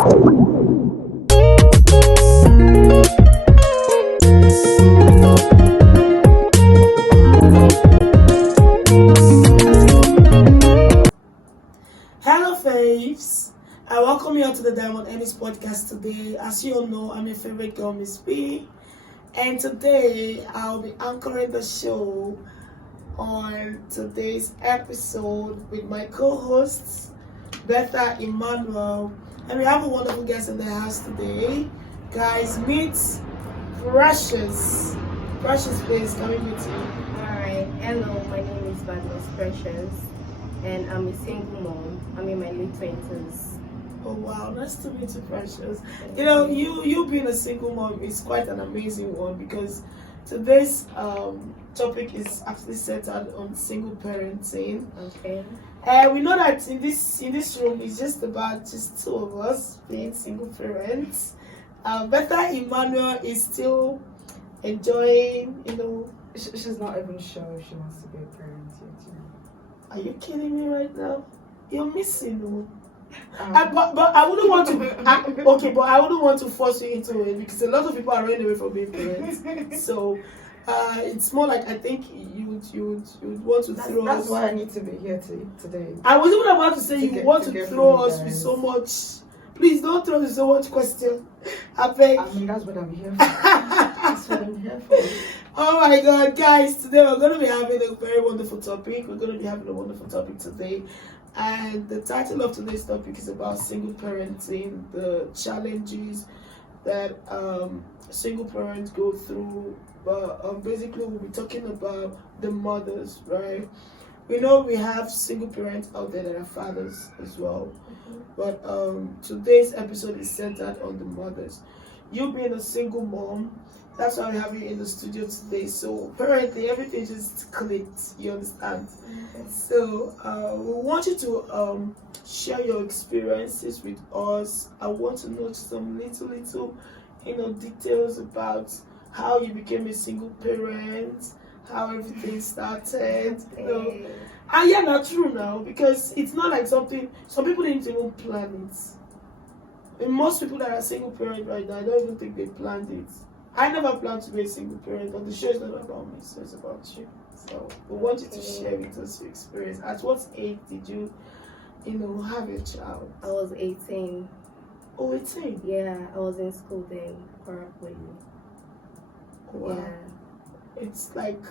Hello faves, I welcome you all to the Diamond Ennis Podcast today. As you all know, I'm your favorite girl, Miss B, and today I'll be anchoring the show on today's episode with my co-hosts, BERTHA Emmanuel, and we have a wonderful guest in the house today. Guys, meet Precious. Precious, please, can we meet you? Alright, hello, my name is BADAMUS Precious and I'm a single mom. I'm in my late 20s. Oh wow, nice to meet you, Precious. You know, you being a single mom is quite an amazing one because today's topic is actually centered on single parenting. Okay. We know that in this room it's just two of us being single parents. BERTHA Emmanuel is still enjoying, She's not even sure if she wants to be a parent yet. Are you kidding me right now? You're missing, but I wouldn't want to. But I wouldn't want to force you into it because a lot of people are running away from being parents. So it's more like I think you would want to throw us. That's why I need to be here today. I was even about to say you want to throw us with so much. Please don't throw us with so much question. I beg. I mean, that's what I'm here for. That's what I'm here for. Oh my God, guys! Today we're going to be having a very wonderful topic. We're going to be having a wonderful topic today. And the title of today's topic is about single parenting, the challenges that single parents go through. But basically, we'll be talking about the mothers, right? We know we have single parents out there that are fathers as well. But today's episode is centered on the mothers. You being a single mom, that's why we have you in the studio today. So apparently everything just clicked, you understand? So we want you to share your experiences with us. I want to know some little details about how you became a single parent, how everything started. And yeah, not true now, because it's not like some people didn't even plan it. And most people that are single parent right now, I don't even think they planned it. I never planned to be a single parent, but the show is not about me, so it's about you. So we want you to share with us your experience. At what age did you have a child? I was 18. Oh, 18? Yeah, I was in school then, correctly. Wow. Yeah. It's like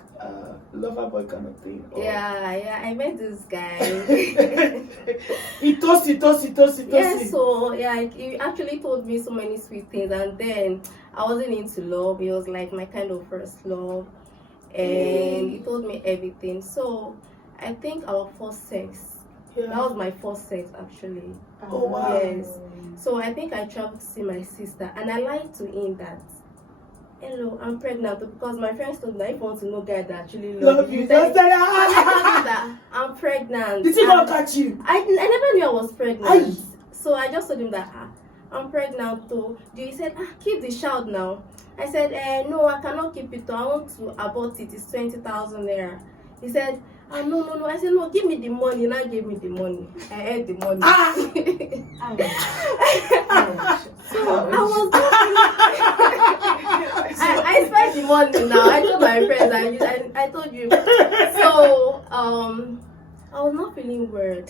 lover boy kind of thing. Or... Yeah, I met this guy. He tossed. Yeah, so yeah, he actually told me so many sweet things, and then I wasn't into love. It was like my kind of first love, and he told me everything. So I think our first sex, that was my first sex actually. Oh wow. Yes. So I think I traveled to see my sister, and I lied to him that, hello, I'm pregnant, because my friends told me that if you want to know guys that actually love you, don't tell that I'm pregnant. Did he not catch you? I never knew I was pregnant. So I just told him that I'm pregnant too. He said, keep the child now. I said, no, I cannot keep it. I want to abort it. It's 20,000 naira. He said, no. I said, no, give me the money. Now give me the money. I had the money. So I was I spent the money now. I told my friends, I told you. So I was not feeling weird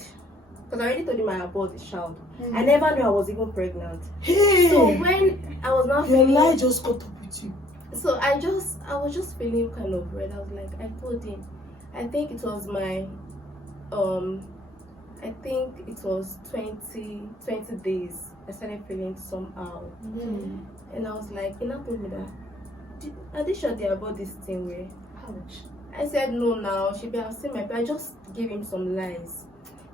because I already told him I aborted the child. I never knew I was even pregnant. So when I was not your feeling, lie just caught up with you. So I was just feeling kind of weird. I was like, I told him, I think it was my I think it was 20 days. I started feeling somehow. And I was like, he not told me that, are they sure they about this thing way? Ouch. I said, no, now she be have seen my, but I just gave him some lies.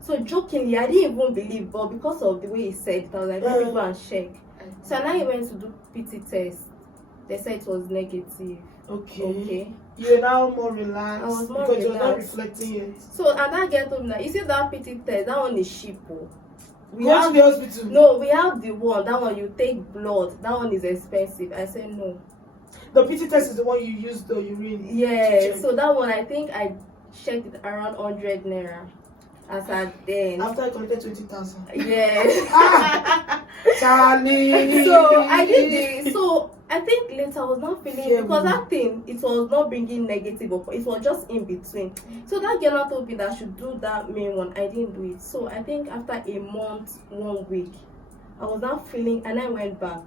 So jokingly, I didn't even believe, but because of the way he said it, I was like, let me go and check. So now he went to do PT test. They said it was negative. Okay. You're now more relaxed. I was more because you're not relaxed. reflecting it. So and that girl told me that, you see that PT test, that one is cheap. We Go to the hospital. No, we have the one. That one you take blood. That one is expensive. I said no. The PT test is the one you use the urine. Yeah. So that one, I think I checked it around 100 naira. As at then. After I collected 20,000. Yeah. Charlie. So I did it. So I think later I was not feeling Yeah, because man. that thing, it was not bringing negative, it was just in between. So that girl now told me that I should do that main one. I didn't do it. So I think after a month, 1 week, I was not feeling, and I went back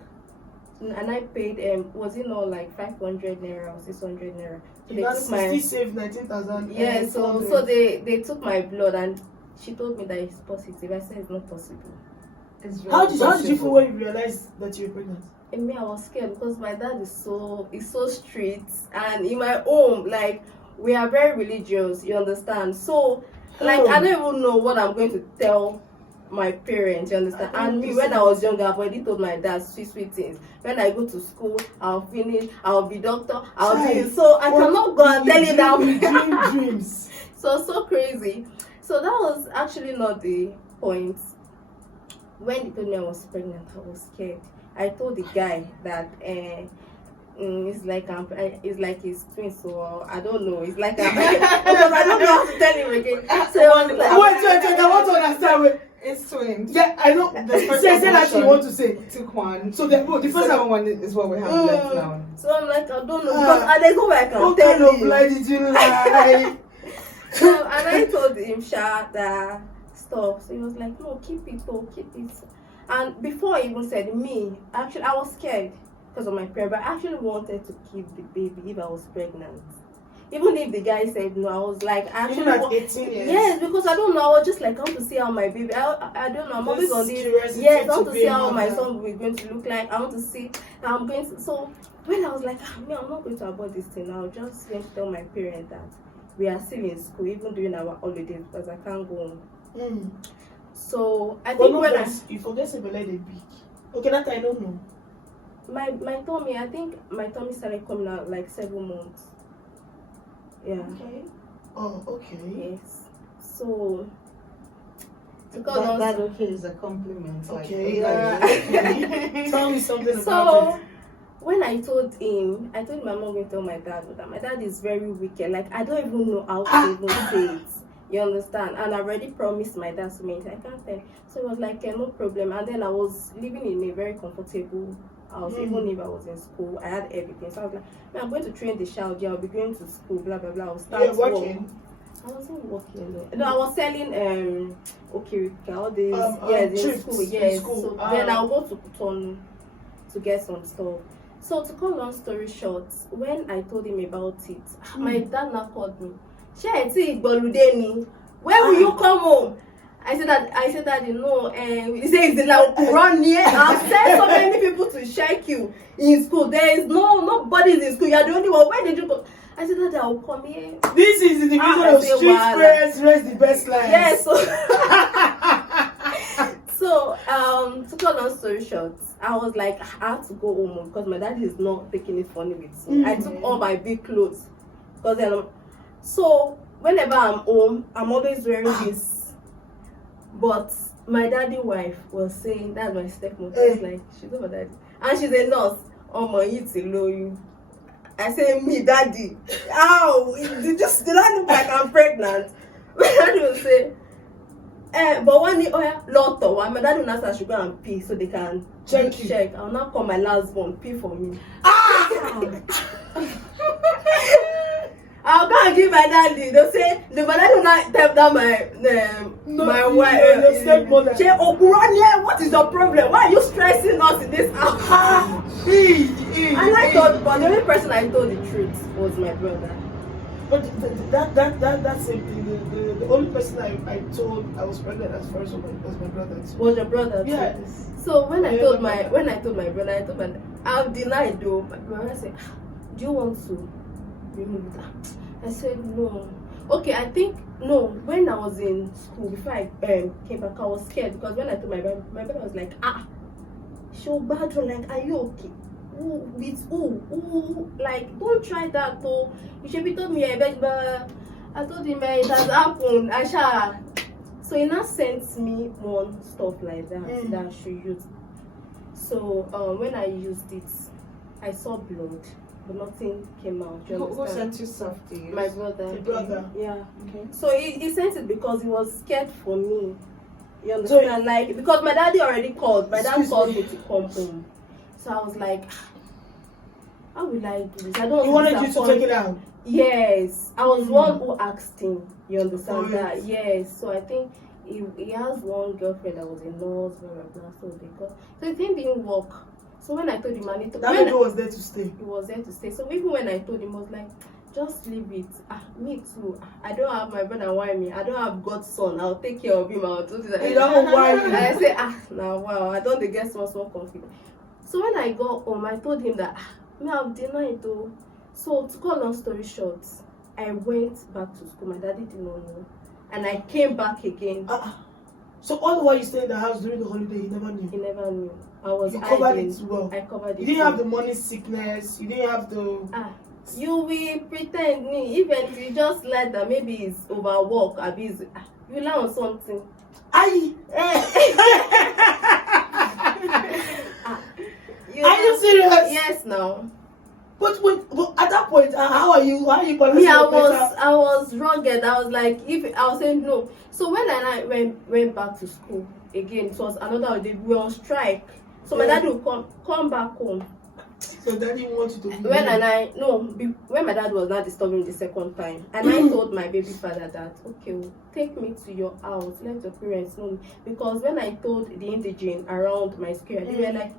and I paid was it not like 500 naira or 600 naira? So You got 60 saved 19,000. yeah. So they took my blood and she told me that it's positive. I said it's not possible. It's very How did you possible. feel when you realized that you were pregnant? And me, I was scared because my dad is so strict, and in my home, like, we are very religious, you understand? So like I don't even know what I'm going to tell my parents, you understand? And me, when I was younger, I've already told my dad sweet things. When I go to school, I'll finish, I'll be doctor, I'll be so I cannot go and tell you that. Dreams. So crazy. So that was actually not the point. When they told me I was pregnant, I was scared. I told the guy that it's like his twin, so I don't know. It's like because I don't know how to tell him again. So I was like, Wait, I want to understand. Wait. It's twins. Yeah, I know. Say that you want to say. Took one. So the The first second one is what we have left now. So I'm like, I don't know because there's no way I can what tell kind of you. lie did you lie? So and I told him, that stop. So he was like, no, keep it, keep it. And before he even said me, actually I was scared because of my prayer, but I actually wanted to keep the baby if I was pregnant. Even if the guy said no, I was like, I actually Even at 18 years. yes, because I don't know. I was just like, I want to see how my baby. I don't know. I'm always on this. Curiosity Yes, I want to to be see a how my mother. son will going to look like. I want to see how I'm going to. So when I was like, me, I'm not going to abort this thing. I'll just going to tell my parents that we are still in school, even during our holidays, because I can't go home. Mm. So I But think no, when you forget to let it big. Okay, that I don't know. my tummy, I think my tummy started coming out like 7 months. Yeah. Okay. Oh, okay. Yes. So because That okay is a compliment. Okay. Like, Tell me something about so it. when I told him my mom going to tell my dad that my dad is very wicked. Like I don't even know how to even say it. You understand? And I already promised my dad so many times. I can't tell. So it was like no problem. And then I was living in a very comfortable house, even if I was in school. I had everything. So I was like, I'm going to train the child. Yeah, I'll be going to school. Blah blah blah. I'll start You're working. I wasn't working. No, I was selling all these in trips school. in Yes. school. So then I'll go to Cotonou to get some stuff. So to cut long story short, when I told him about it, my dad now called me. Where will you come home? I said that you know, and he said it's like run near. I've sent so many people to check you in school. There is nobody's in school. You're the only one. Where did you go? I said that I will come here. This is the division of street prayers, rest the best life. Yes. So to cut long story short, I was like, I have to go home because my dad is not taking it funny with me. I took all my big clothes because then so whenever I'm home, I'm always wearing this. But my daddy wife was saying, that's my stepmother. It's like she's over daddy, and she's a nurse. Oh my, it's below you. I say, me daddy, ow, did I look like I'm pregnant? My daddy will say, but one day, Lotto, my daddy will ask I should go and pee so they can check. I'll now call my last one, pee for me. I'll go and give my daddy. They'll say, my daddy will not tell that my wife. Your stepmother. Say, what is your problem? Why are you stressing us in this house? And I thought, but the only person I told the truth was my brother. But that's it. The only person I told I was pregnant as first was my brother. Was your brother too? Yes. So when I told my brother, I've denied though. My brother said, do you want to remove that? I said no. Okay, I think no. When I was in school, before I came back, I was scared because when I told my brother was like, so bad. Like, are you okay? With who? Like, don't try that though. You should be told me but I told him it has happened. So he now sent me one stuff like that that I should use. So when I used it, I saw blood, but nothing came out. who sent you stuff to use? My brother. Your brother. Yeah. Okay. So he sent it because he was scared for me. You understand? Like, because my daddy already called. My dad called me to come home. So I was like, how will I do this? I don't. He wanted you to take it out. Yes, I was one who asked him. You understand that? Yes. So I think he has one girlfriend that was a nurse, blah blah blah. So they got. So the thing didn't work. So when I told him, I need to. That baby was there to stay. He was there to stay. So even when I told him, I was like, just leave it. Me too. I don't have my brother whine me. I don't have God's son. I'll take care of him. I'll do this. You don't whine me. I say, now wow. I don't get so confident. So when I got home, I told him that me I've denied though. So to cut long story short, I went back to school. My daddy did not know, and I came back again. So all the while you stayed in the house during the holiday, you never knew. He never knew. I was. You covered it well. I covered it. You didn't have the money sickness. You didn't have the. You will pretend even if you just let that maybe it's overwork, abuse. You learn something. Are you serious? Yes, now. But at that point, how are you? How are you balancing? I was rugged. I was like, if I was saying no. So when I went back to school again, it was another day. We were on strike. So my dad would come back home. So daddy wanted to be when my dad was not disturbing the second time, and I told my baby father that take me to your house, let your parents know me. Because when I told the indigene around my school, they were like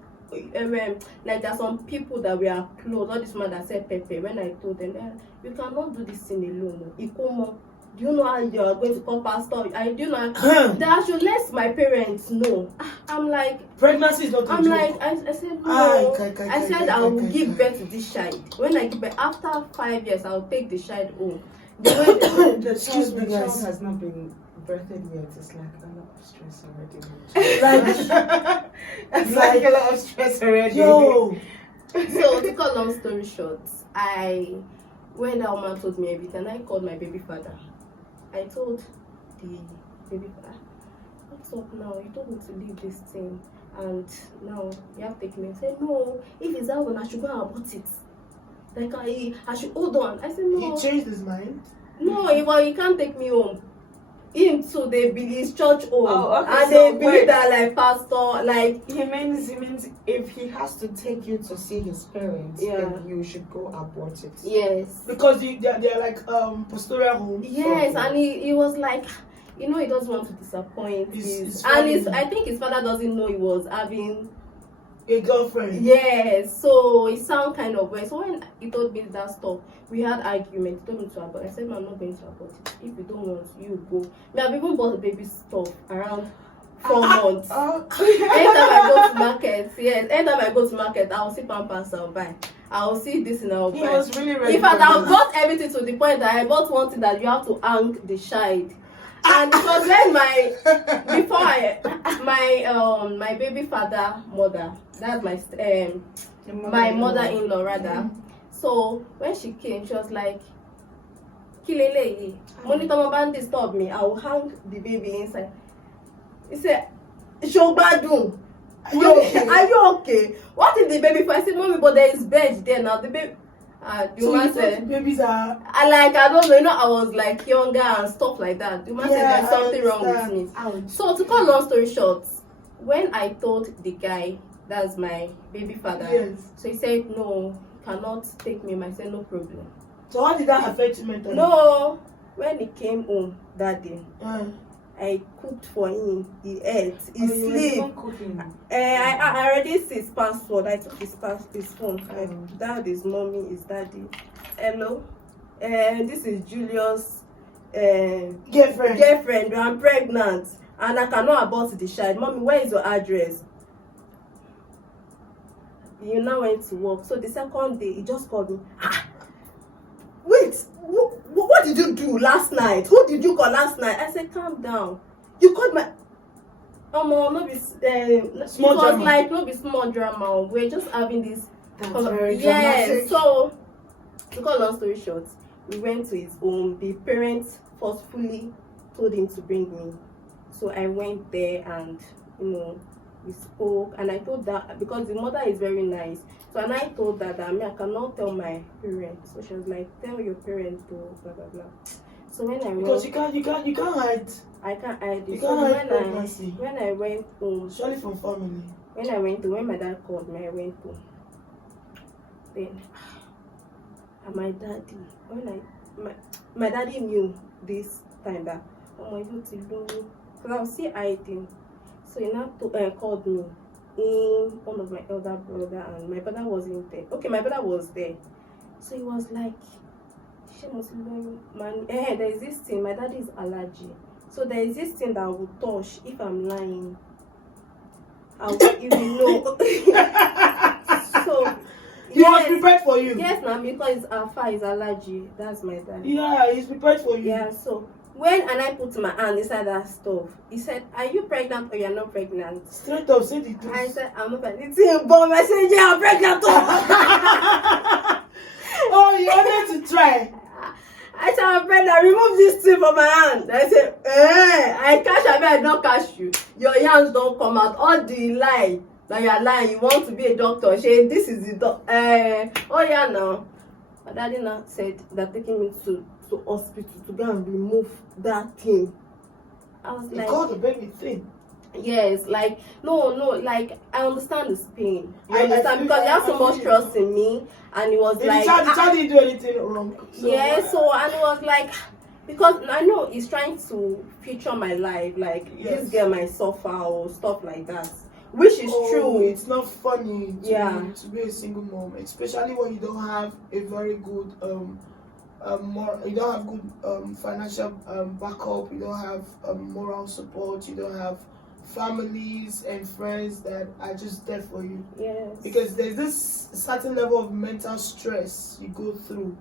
there are some people that we are close. All this man that said Pepe. When I told them that you cannot do this thing alone. Ikomo, do you know how you are going to call pastor? I do not. That I should let my parents know. I'm like, pregnancy is not a joke. Like, I said no. I said I will give birth to this child. When I give birth, after 5 years, I will take the child home. The child has not been birthed yet. It's like a lot of stress already. It's like a lot of stress already. Yo. So to cut long story short, when that woman told me everything, I called my baby father. I told the baby father, what's up now? You told me to leave this thing, and now you have to take me. I said, no, if it's that one, I should go and abort it. Like I should hold on. I said, no. He changed his mind? No, he can't take me home. Him too, they believe his church home. And so they believe that like pastor, like he means if he has to take you to see his parents, then you should go abort it. Yes. Because they're like pastoral homes. Yes, and he was like, he doesn't want to disappoint I think his father doesn't know he was having a girlfriend. Yes, so it sound kind of weird. So when he told me that stuff, we had argument. He told me to abort. I said, I'm not going to abort it. If you don't want, you go. I've even bought the baby stuff around 4 months. Anytime I go to market, I'll see Pampers, I'll buy. I'll see this and I'll buy. He was really ready. In fact, I bought everything to the point that I bought one thing that you have to hang the child. And it was when my baby mother, that's my mother-in-law rather. So when she came, she was like, Kilele, monitor my band disturb me, I will hang the baby inside. He said, Shobadun, are you okay? What is the baby for? I said, Mommy, but there is bed there now. The baby. So you said babies are. I don't know. I was like younger and stuff like that. The man said there's something wrong with me. So to cut long story short, when I told the guy, that's my baby father, so he said no, cannot take me. I said no problem. So how did that affect you mentally? No, when he came home that day, I cooked for him. He ate. He slept. I already see his password. I took his phone. Dad is mommy. Is daddy. Hello. This is Julius. Girlfriend. I'm pregnant and I cannot abort the child. Mommy, where is your address? You now went to work. So the second day, he just called me. Wait. What did you do last night? Who did you call last night? I said, calm down. You called my... no be small drama. Like no be small drama. We're just having this... Dramatic. So, to cut long story short, we went to his home. The parents forcefully told him to bring me. So I went there and, we spoke. And I told that, because the mother is very nice. So and I told that I cannot tell my parents. So she was like, tell your parents to blah blah blah. So when I Because went, you can't hide. I can't hide You it. can't So hide pregnancy. when I went home, Surely from family. when my dad called me, I went home. Then, and my daddy, my daddy knew this time that, oh my God, because I was still hiding. So he now called me in one of my elder brother, and my brother wasn't there. Okay, my brother was there. So he was like, she must know, man. There is this thing, my daddy is allergy. So there is this thing that I will touch if I'm lying. I will even know. So He was prepared for you. yes, now because it's allergy. That's my dad. Yeah, he's prepared for you. Yeah, so when I put my hand inside that stove, he said, "Are you pregnant or you're not pregnant?" Straight up, say the truth. I said, "I'm not pregnant." It's him, but I said, "Yeah, I'm pregnant." Oh, you wanted to try. I said, "I'm pregnant. Remove this thing from my hand." I said, I catch you, I don't catch you. Your hands don't come out. All the lie that you're lying, you want to be a doctor. Say, this is the doctor. Oh yeah, now. My daddy now said they're taking me to hospital to go and remove that thing. I was You like, called the baby thing. yes, like no, like I understand this pain. You I understand feel- because he I has so feel much you. trust in me, and he was The like, child didn't do anything wrong. yeah. So and it was like, because I know he's trying to feature my life, like Yes. this girl might suffer or stuff like that, which is true. It's not funny to be a single mom, especially when you don't have a very good you don't have good financial backup, you don't have moral support, you don't have families and friends that are just there for you. Yes. Because there's this certain level of mental stress you go through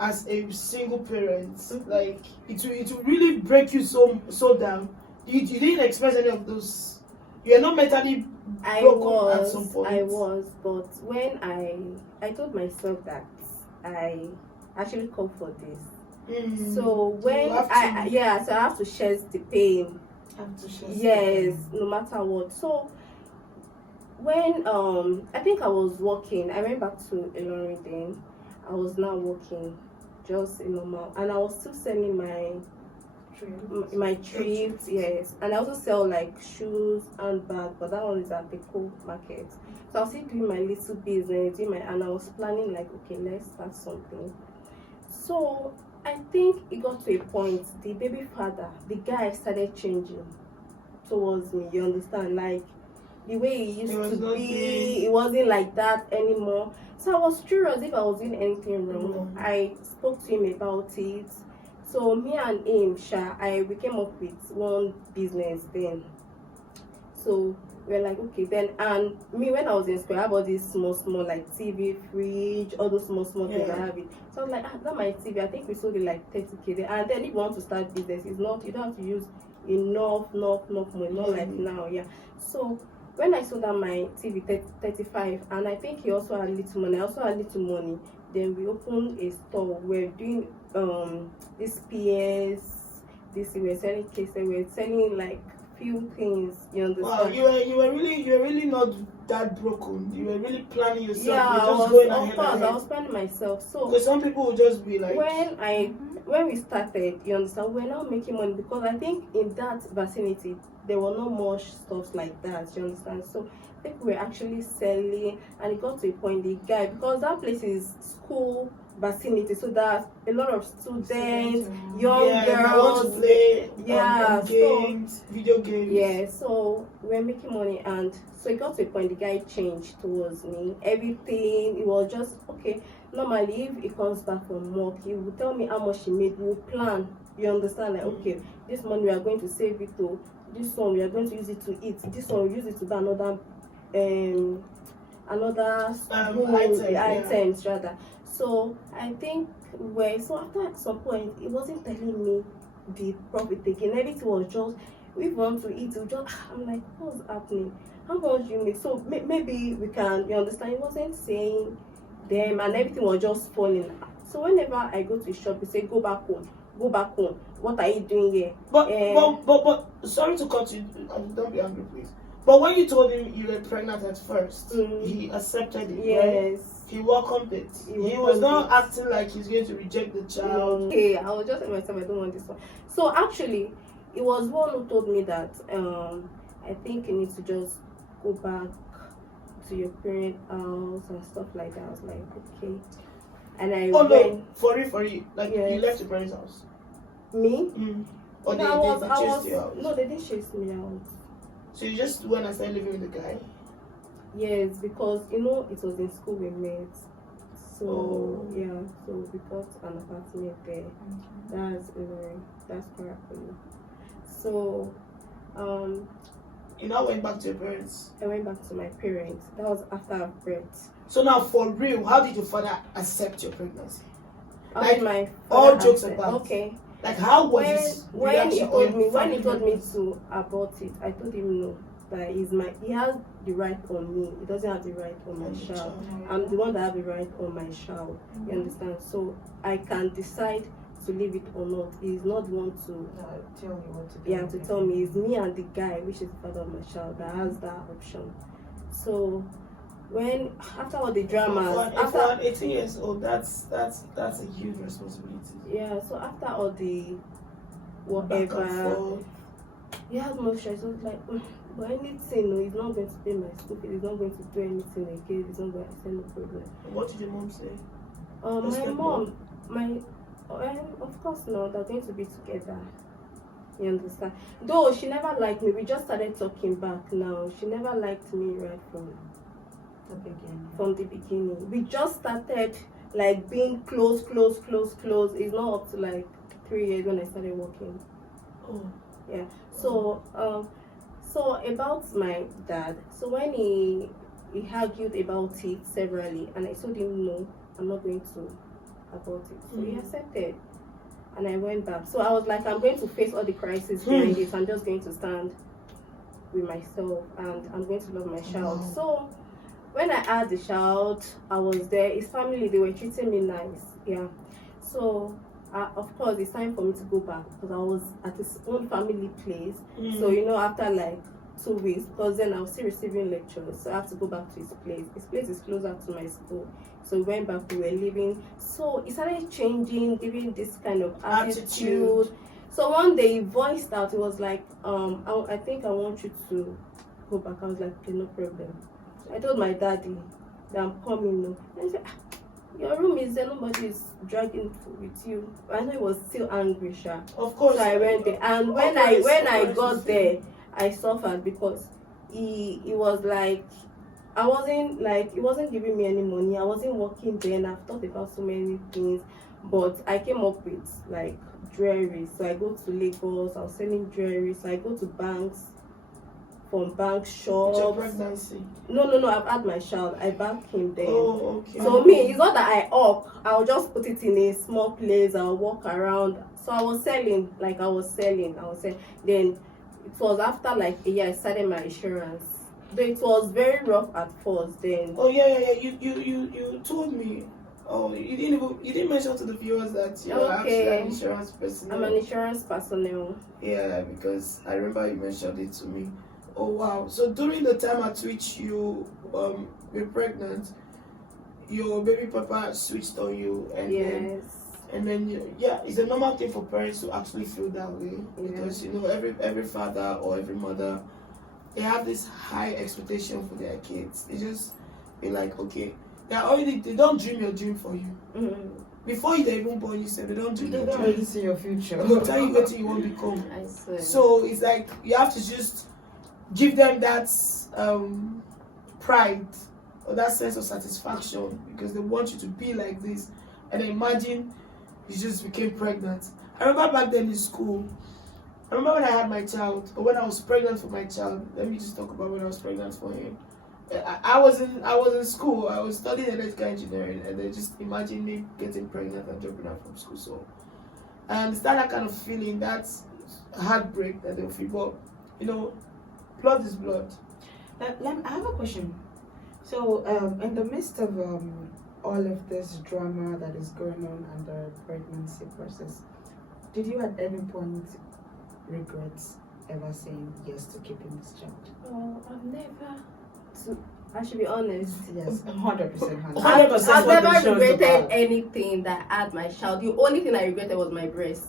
as a single parent. Mm-hmm. Like it will really break you so down. You didn't expect any of those. You're not mentally broken at some point. I was, but when I told myself that I actually come for this. So when so I have to share the pain. Yes, no matter what. So when I think I was working, I went back to Ilorin then. I was now working just a normal, and I was still selling my trips, yes, and I also sell like shoes and bags, but that one is at the cool market. So I was still doing my little business, and I was planning like, okay, let's start something. So I think it got to a point, the baby father, the guy started changing towards me, you understand, like the way he used to be, it wasn't like that anymore. So I was curious if I was doing anything wrong. I spoke to him about it. So me and him, we came up with one business then. So we're like, okay then, and me when I was in school, I bought this small like TV, fridge, all those small things I have it. So I was like, that's my TV. I think we sold it like 30K there. And then if you want to start business, you don't have to use enough money, not like now, yeah. So when I sold out my TV 35, and I think he also had little money, I also had little money. Then we opened a store. We're doing this PS, we were selling cases, we were selling like few things, you understand? Wow, you were really not that broken. You were really planning yourself. Yeah, I was planning myself. So because some people will just be like, when we started, you understand, we're now making money, because I think in that vicinity there were not much stuff like that, you understand? So I think we're actually selling, and it got to a point, the guy, because that place is school vicinity, so there's a lot of students, young girls, want to play games, video games. Yeah, so we're making money, and so it got to a point, the guy changed towards me. Everything, it was just okay. Normally, if he comes back from work, he will tell me how much he made. We'll plan. You understand? Like, okay, this money we are going to save it to. This one we are going to use it to eat. This one we use it to buy another items rather. So I think after at some point, it wasn't telling me the profit again. Everything was just, if we want to eat, I'm like, what's happening? How much you make? So maybe we can, you understand? It wasn't saying them, and everything was just falling. So whenever I go to the shop, they say, go back home. What are you doing here? But sorry to cut you. Don't be angry, please. But when you told him you were pregnant at first, Mm. he accepted it, right? Yes. He welcomed it. He was welcomed not it. acting like he's going to reject the child. Okay, I was just telling myself I don't want this one. So actually, it was one who told me that I think you need to just go back to your parent house and stuff like that. I was like, okay. And I Oh went. no, for you. Like Yes. you left your parents' house. Me? Or No, they chased you out. No, they didn't chase me out. So you just went and started living with the guy. Yes, because it was in school we met. So Oh. yeah, so we got an apartment there. That's correct for me. So You now went back to your parents. I went back to my parents. That was after birth. So now, for real, how did your father accept your pregnancy? How Like, did my all father jokes accept- apart. Okay. Like, how was his When he reaction? told or me when family he told me members? to abort it, I told him no. That he has the right on me. He doesn't have the right on my child. I'm the one that have the right on my child. You understand? So I can decide to leave it or not. He's not the one to Tell me what to do. yeah to tell me. It's me and the guy, which is the father of my child, that has that option. So when after all the dramas, For an 18 years old, that's a huge responsibility. yeah, so after all the Back and whatever, forth. he has no choice. So it's like, but anything, no, he's not going to pay my school fees. He's not going to do anything again. He's not going to send no problem. What did your mom say? My mom, of course, no, they're going to be together. You understand? Though she never liked me, we just started talking back now. She never liked me right from the beginning. We just started like being close. It's not up to like 3 years when I started working. Oh. Yeah. So about my dad. So when he argued about it severally, and I told him no, I'm not going to abort it. So he accepted, and I went back. So I was like, I'm going to face all the crises behind it. I'm just going to stand with myself, and I'm going to love my child. Wow. So when I had the child, I was there. His family, they were treating me nice. Yeah. So of course, it's time for me to go back because I was at his own family place. So after like 2 weeks, because then I was still receiving lectures, so I have to go back to his place. His place is closer to my school, so we went back. We were living. So he started changing, giving this kind of attitude. So one day he voiced out. He was like, I think I want you to go back. I was like, okay, no problem. I told my daddy that I'm coming now. And he said, your room is there, nobody is dragging with you. I know he was still angry, sha. Of course. So I went there, and when I got there, I suffered because he was like, he wasn't giving me any money. I wasn't working then. I've thought about so many things, but I came up with like jewelry. So I go to Lagos. I was selling jewelry. So I go to banks. From bank shops. Your pregnancy. No, I've had my child. I back him then. Oh, okay. So me, it's not that I'll just put it in a small place. I'll walk around. So I was selling. Then it was after like a year I started my insurance. But it was very rough at first. Then. Oh yeah. You told me. Oh, you didn't mention to the viewers that you're actually an insurance person. I'm an insurance personnel. Yeah, because I remember you mentioned it to me. Oh wow! So during the time at which you were pregnant, your baby papa switched on you, and then it's a normal thing for parents to actually feel that way because every father or every mother, they have this high expectation for their kids. They just be like, okay, they don't dream your dream for you. Mm-hmm. Before they're even born, you said they don't dream your dream. They don't see your future. They'll tell you what you want to become. I swear. So it's like you have to just give them that pride or that sense of satisfaction because they want you to be like this. And then imagine you just became pregnant. I remember back then in school, I remember when I had my child, or when I was pregnant for my child. Let me just talk about when I was pregnant for him. I was in school. I was studying electrical engineering, and then just imagine me getting pregnant and dropping out from school. So I understand that kind of feeling, that's heartbreak that they'll feel. But blood is blood. I have a question. So, in the midst of all of this drama that is going on under pregnancy process, did you at any point regret ever saying yes to keeping this child? Oh, I've never. I should be honest. Yes, 100%. I've never regretted anything that I had my child. The only thing I regretted was my breast.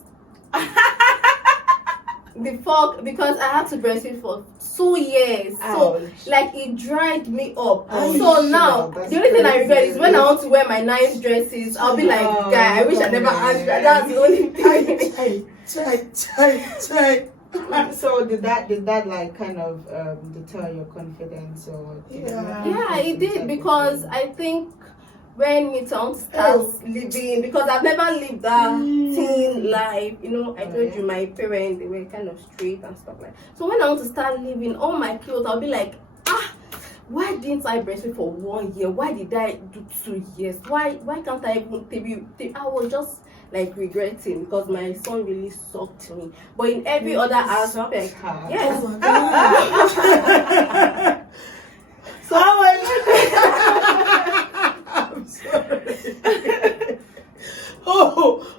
Because I had to breastfeed for 2 years. So like it dried me up. So now the only thing I regret is when I want to wear my nice dresses, I'll be like, guy, I wish I never asked that. That's the only thing. Try. So did that like kind of deter your confidence or Yeah, it did, because I think when me to start living, because I've never lived that teen life, you know, I told you my parents, they were kind of strict and stuff like that. So when I want to start living, all my clothes, I'll be like, why didn't I breastfeed for 1 year? Why did I do 2 years? Why can't I even take? I was just like regretting, because my son really sucked me. But in every other aspect, yes. So I'm sorry.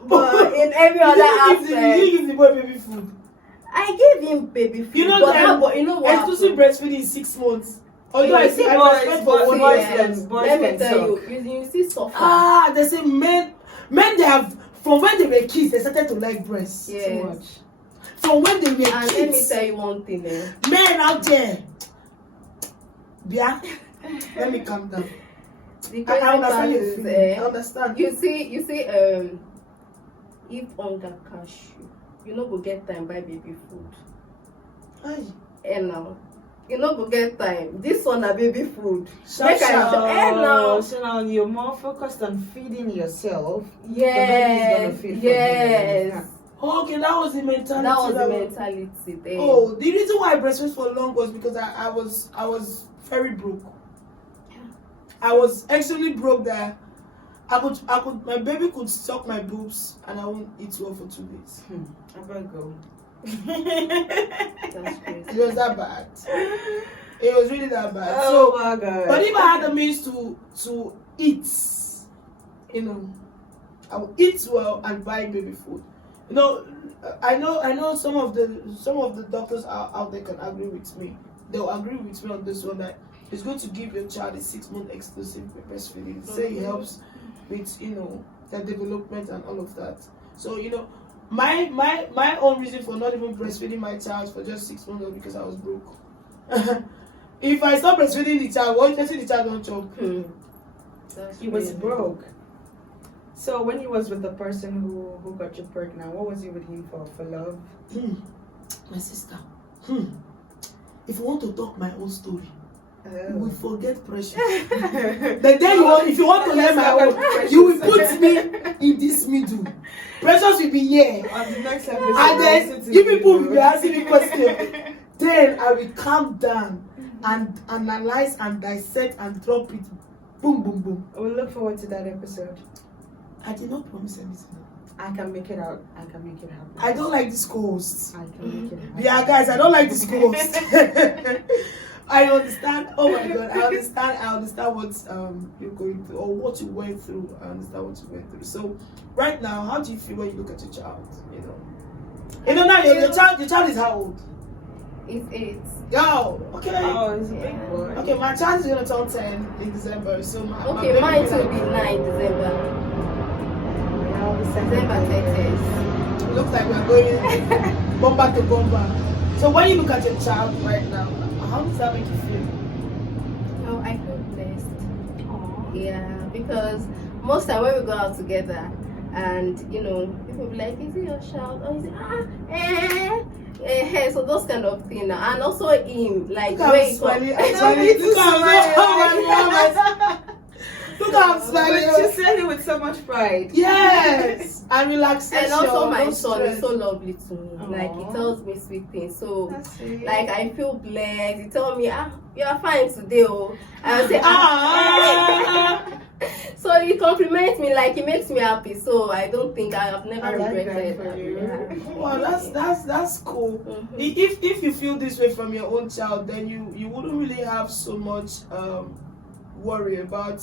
But in every other aspect, you give the boy baby food. I gave him baby food. You know but you know what? Exclusive breastfeeding is 6 months. Although I see boys for 1 year. Let me tell you see suffer. They say men they have, from when they were kids, they started to like breasts too much. From when they were kids. And let me tell you one thing, men out there. Yeah. Let me calm down. I understand your feeling. I understand. You see, if hunger catch you no go get time buy baby food. And now, you no go get time. This one a baby food. So now you're more focused on feeding yourself. Yes. Okay, that was the mentality. That was the mentality there. Oh, the reason why I breastfed for long was because I was very broke. I was actually broke that my baby could suck my boobs and I won't eat well for 2 days. I better go. That's crazy. It was that bad. It was really that bad. Oh my God. But if I had the means to eat, you know, I would eat well and buy baby food. You know, I know some of the doctors out there can agree with me. They'll agree with me on this one, that it's good to give your child a 6-month exclusive breastfeeding. Say it helps with, you know, their development and all of that. So, you know, my own reason for not even breastfeeding my child for just 6 months was because I was broke. If I stop breastfeeding the child, what if the child don't choke? He was broke. So when he was with the person who got you pregnant, what was he with him for? For love? My sister. If you want to talk my own story, we forget pressure. The day if you want to learn my own, you will put me in this middle. Pressures will be here. On the next episode, and then you people will be asking me questions. Then I will calm down and analyze and dissect and drop it. Boom, boom, boom. I will look forward to that episode. I did not promise anything. I can make it out. I can make it happen. I don't like this ghost. I can make it happen. Yeah, guys, I don't like this ghost. I understand. Oh my God, I understand what you're going through, or what you went through. I understand what you went through. So, right now, how do you feel when you look at your child? You know now your child is how old? It's 8. Yo, okay. Oh, it's a big boy. Okay, my child is gonna turn 10 in December. So mine will be 9 December. December 30th. Looks like we're going bumper to bumper. So when you look at your child right now, how does that make you feel? Oh, I feel blessed. Aww. Yeah, because most time when we go out together, and you know, people be like, "Is it your child?" Or is it so those kind of things. And also him, like look how I'm smiling. Look how I'm smiling. But you said it with so much pride. Yes. And relaxation. And also my son is so lovely to me. Aww. Like he tells me sweet things. So like I feel blessed. He tells me, you are fine today. Oh. I say, So he compliments me, like he makes me happy. So I don't think I have never regretted that. Yeah. Wow, that's cool. Mm-hmm. If you feel this way from your own child, then you wouldn't really have so much worry about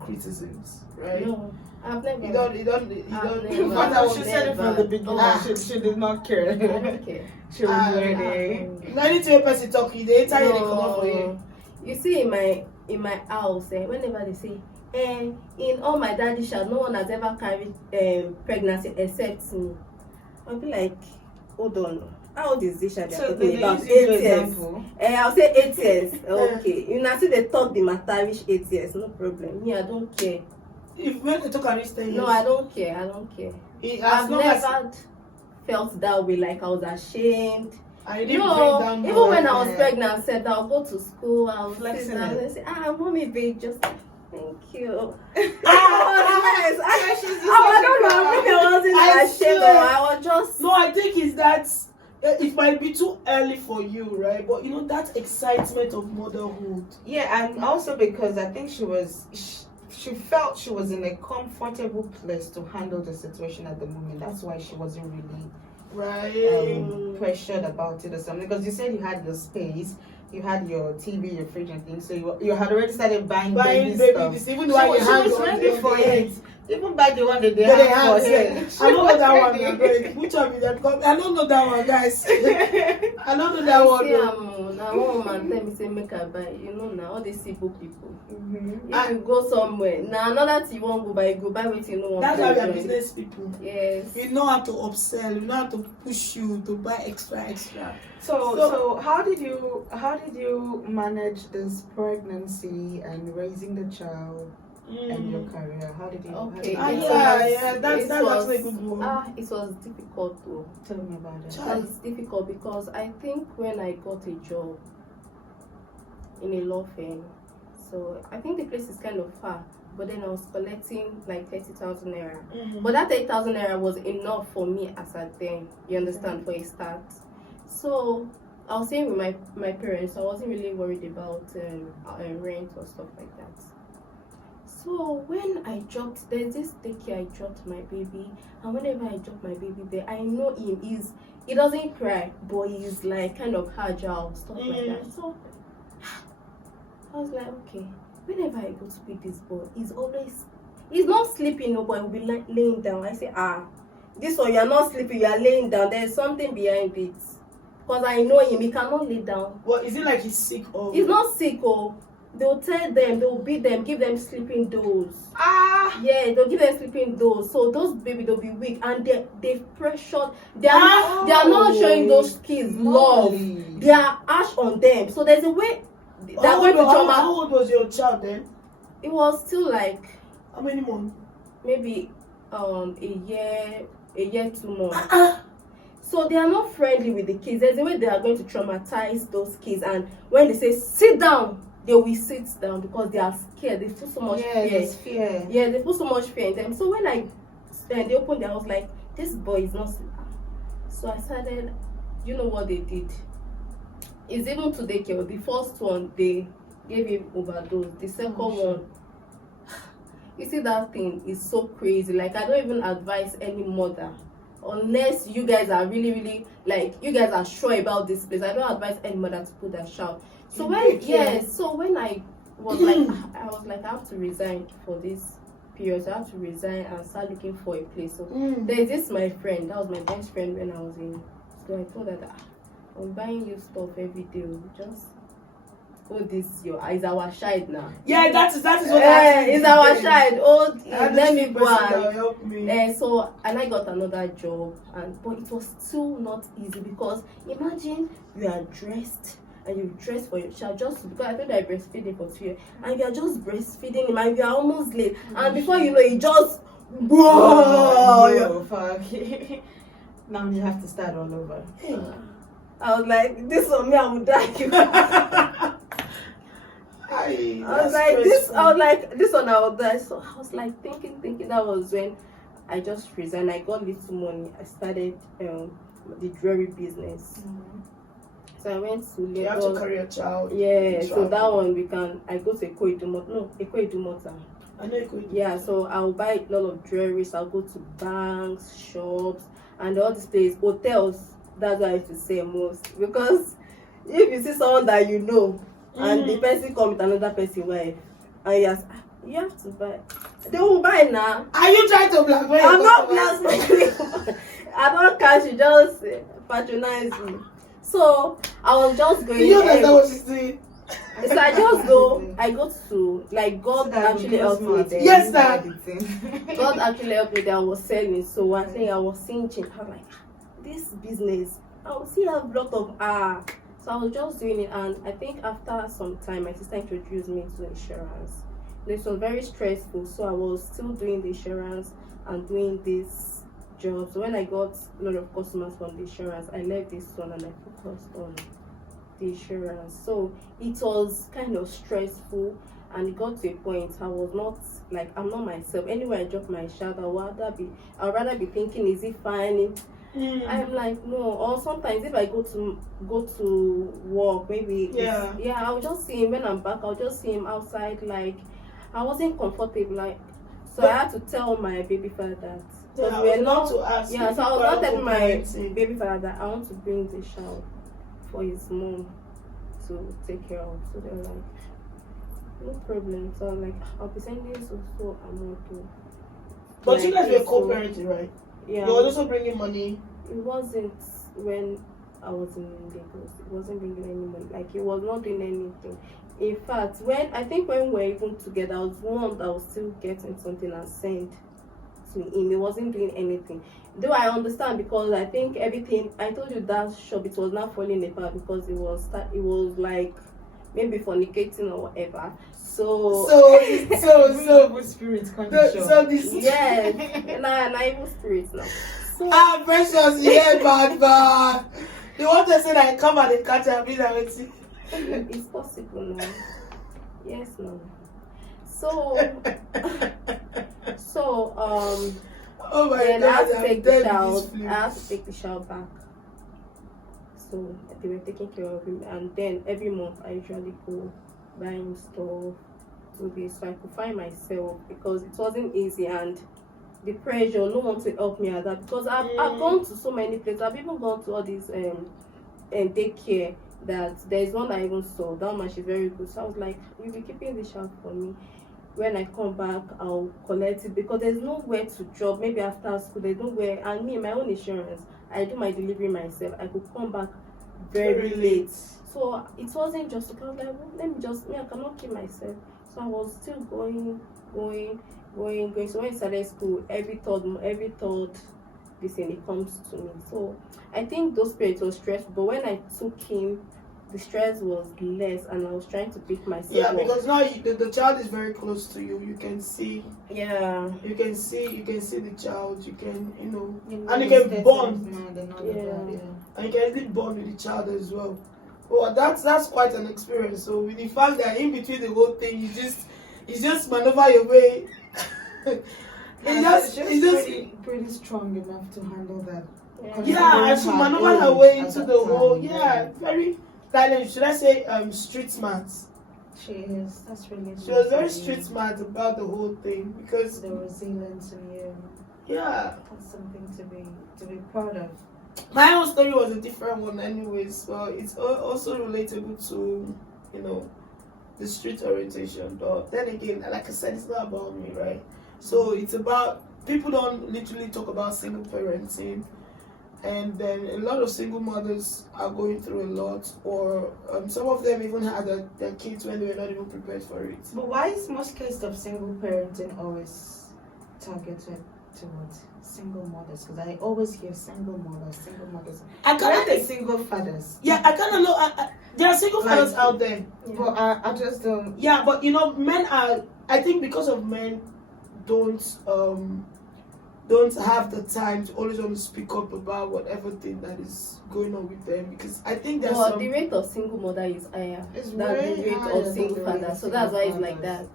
criticisms, right? No, I've never. You don't. I've never. In fact, I was She said it from the beginning. She did not care. I don't care. She was ready. Anything a person talking, they tell you they come up for you. You see, in my house, whenever they say, in all my daddy's child, no one has ever carried pregnancy except me. I'll be like, hold on. How old is this child? So Talking they about use you for 8 years. example. I'll say 8 years. Okay. You know, see they talk the matter 8 years, no problem. Me, I don't care. If when they talk about 10 years, No, I don't care. I don't care. As I've long as never felt that way, like I was ashamed. I didn't bring No, down even my- when I was pregnant, I said I'll go to school, I'll Flexing sit down it. and say, mommy, babe, just thank you. Yes, I don't know, maybe I wasn't I ashamed, swear. or I was just. No, I think it's that it might be too early for you, right? But you know that excitement of motherhood. Yeah, and also because I think she felt she was in a comfortable place to handle the situation at the moment. That's why she wasn't really Right. pressured about it or something. Because you said you had your space, you had your TV, your fridge and things, so you had already started buying baby stuff. this, even She though was ready for it. Even by the one that they have for her. I don't know that one. ready. Abeg. Which one is that? Because I don't know that one, guys. I don't know that one. See, though. now one woman tell me say make I buy. You know now all these simple people. Mhm. If you go somewhere, now another thing you want go buy what you know want. That's how we are business people. Yes. We know how to upsell. We know how to push you to buy extra. So how did you manage this pregnancy and raising the child and your career? How did you? Okay. How did you That's actually a good one. It was difficult though. tell me about it. It was difficult because I think when I got a job in a law firm, so I think the place is kind of far, but then I was collecting like 30,000 naira. But that 30,000 naira was enough for me as at then, you understand, for a start. So I was staying with my parents, so I wasn't really worried about rent or stuff like that. So when I dropped, there's this daycare I dropped my baby, and whenever I drop my baby there, I know he doesn't cry, but he's like kind of agile, stuff like that. So I was like, okay, whenever I go to pick this boy, he's not sleeping, no, but he'll be laying down. I say, this one, you're not sleeping, you're laying down, there's something behind it. Because I know him, he cannot lay down. What is it like? He's sick or? He's not sick, they'll tell them, they'll beat them, give them sleeping dose. Yeah, they'll give them sleeping dose. So those babies, they'll be weak, and they've pressured. They are not showing those kids love. They are harsh on them. So there's a way they're going to trauma. How old was your child then? It was still like How many months? maybe a year 2 months. So they are not friendly with the kids. There's a way they are going to traumatize those kids, and when they say sit down, they will sit down because they are scared. They feel so much fear. Yeah, they put so much fear in them. So when they opened their house, like, this boy is not sleeping. So I started, you know what they did? It's even to the care. The first one, they gave him overdose. The second one, you see, that thing is so crazy. Like, I don't even advise any mother, unless you guys are really, really, like, you guys are sure about this place. I don't advise any mother to put their child. So when I was like, I have to resign for this period. So I have to resign and start looking for a place. So there's this my friend. That was my best friend when I was in. So I told her that I'm buying you stuff every day. Just this is our child now. Yeah, that is what it's our child. Let me go and help me. so and I got another job, but it was still not easy because imagine you are dressed and you dress for your child just because I thought I breastfeeding for 2 years, and you are just breastfeeding him and you are almost late, and before you know it just Fuck. Now you have to start all over. I was like, this on me, I would die. I was like, this one I would die. So I was like thinking. That was when I just resigned. I got little money. I started the jewelry business. So I went to Lagos. You have to carry a child. Yeah, so that one I go to Eko Idumota. I know Eko Idumota. Yeah, so I'll buy a lot of jewelry. So I'll go to banks, shops, and all these places, hotels. That's what I used to say most, because if you see someone that you know and the person come with another person's wife, And yes, you have to buy. They will buy now. Are you trying to blackmail? I'm not blackmailing. I don't cash, you just patronize me. So I was just going. You understand what she's saying? So I just go. I go to like God actually helped me there. Yes, sir. God actually helped me there. I was selling. So I think I was seeing change. I was like, this business, I will see a lot of So I was just doing it, and I think after some time, my sister introduced me to insurance. This was very stressful, so I was still doing the insurance and doing this job. So when I got a lot of customers from the insurance, I left this one and I focused on the insurance. So it was kind of stressful, and it got to a point I was not like, I'm not myself. Anywhere I drop my shout, I'd rather be thinking, is it fine? I'm like, no. Or sometimes if I go to work, maybe I'll just see him when I'm back. I'll just see him outside. Like, I wasn't comfortable. Like, so I had to tell my baby father that. So I was not telling my baby father that I want to bring the child for his mom to take care of. So they were like, no problem. So I'm like, I'll be sending so amount to. But you guys were co-parenting, right? Yeah. You were also bringing money. It wasn't when I was in Lagos. It wasn't bringing any money. Like, he was not doing anything. In fact, when we were even together, I was one that was still getting something and sent to him. He wasn't doing anything. Though I understand, because I think everything I told you, that shop, it was not falling apart because it was like maybe fornicating or whatever. So evil spirits come to shop. So this nah, evil spirits now. So, Precious, yeah, bad. You want to say that I come and they catch and be that with it's possible now. Yes, no. So oh my then God, I had to take the child. I had to take the child back. So they were taking care of him, and then every month I usually go buying stuff to this, so I could find myself, because it wasn't easy, and the pressure, no one to help me at that, because I've gone to so many places. I've even gone to all these daycare, that there's one I even saw. That one, she's very good. So I was like, you'll be keeping the child for me. When I come back, I'll collect it, because there's nowhere to drop. Maybe after school, there's nowhere. And me, my own insurance, I do my delivery myself. I could come back very late. So it wasn't just, I was like, I cannot keep myself. So I was still going. So when I started school, every third this thing, it comes to me. So I think those periods were stressful, but when I took him, the stress was less, and I was trying to pick myself up. Yeah, because now the child is very close to you. You can see. Yeah. You can see the child. You can, and you can bond. And you can really bond with the child as well. Well, that's quite an experience. So with the fact that in between the whole thing, you just maneuver your way. It's just pretty strong enough to handle that. Yeah, and she maneuvered her way into the whole. Very. Should I say street smart? She is. That's really. She was very street smart about the whole thing, because the resilience in you. Yeah. That's something to be proud of. My own story was a different one, anyways. But it's also relatable to the street orientation. But then again, like I said, it's not about me, right? So it's about, people don't literally talk about single parenting. And then a lot of single mothers are going through a lot, or some of them even had their kids when they were not even prepared for it. But why is most cases of single parenting always targeted towards single mothers? Because I always hear single mothers. I can't the single fathers. Yeah, I kind of know. There are single fathers out there. Yeah. But I just don't. Yeah, but men are. I think because of men don't have the time to always want to speak up about whatever thing that is going on with them, because I think there's the rate of single mother is higher than the rate of single father, so that's why it's like that.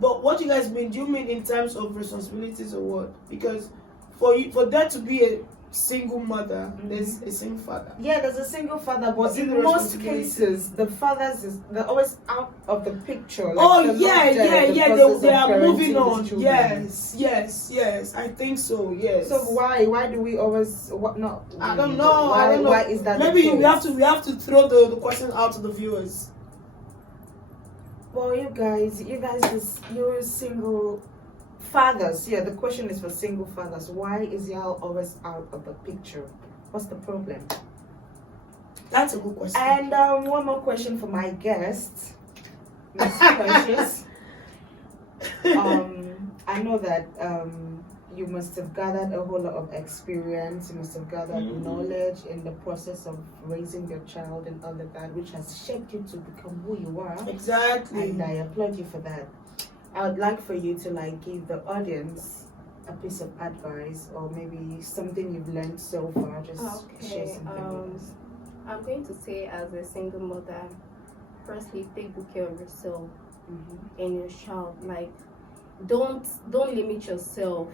But what you guys mean? Do you mean in terms of responsibilities or what? Because for there to be a single mother, there's a single father. Yeah, there's a single father, but in most cases, the fathers they're always out of the picture. Like they are moving on. Yes. I think so. Yes. So why do we always not? I don't know. Why is that? Maybe we have to throw the question out to the viewers. Well, you guys, you're single fathers. Yeah, the question is for single fathers. Why is y'all always out of the picture? What's the problem? That's a good question. And one more question for my guest, Miss Precious. I know that you must have gathered a whole lot of experience. You must have gathered knowledge in the process of raising your child and all of that, which has shaped you to become who you are. Exactly. And I applaud you for that. I would like for you to give the audience a piece of advice, or maybe something you've learned so far. Just share something with us. I'm going to say, as a single mother, firstly, take good care of yourself and your child. Don't limit yourself.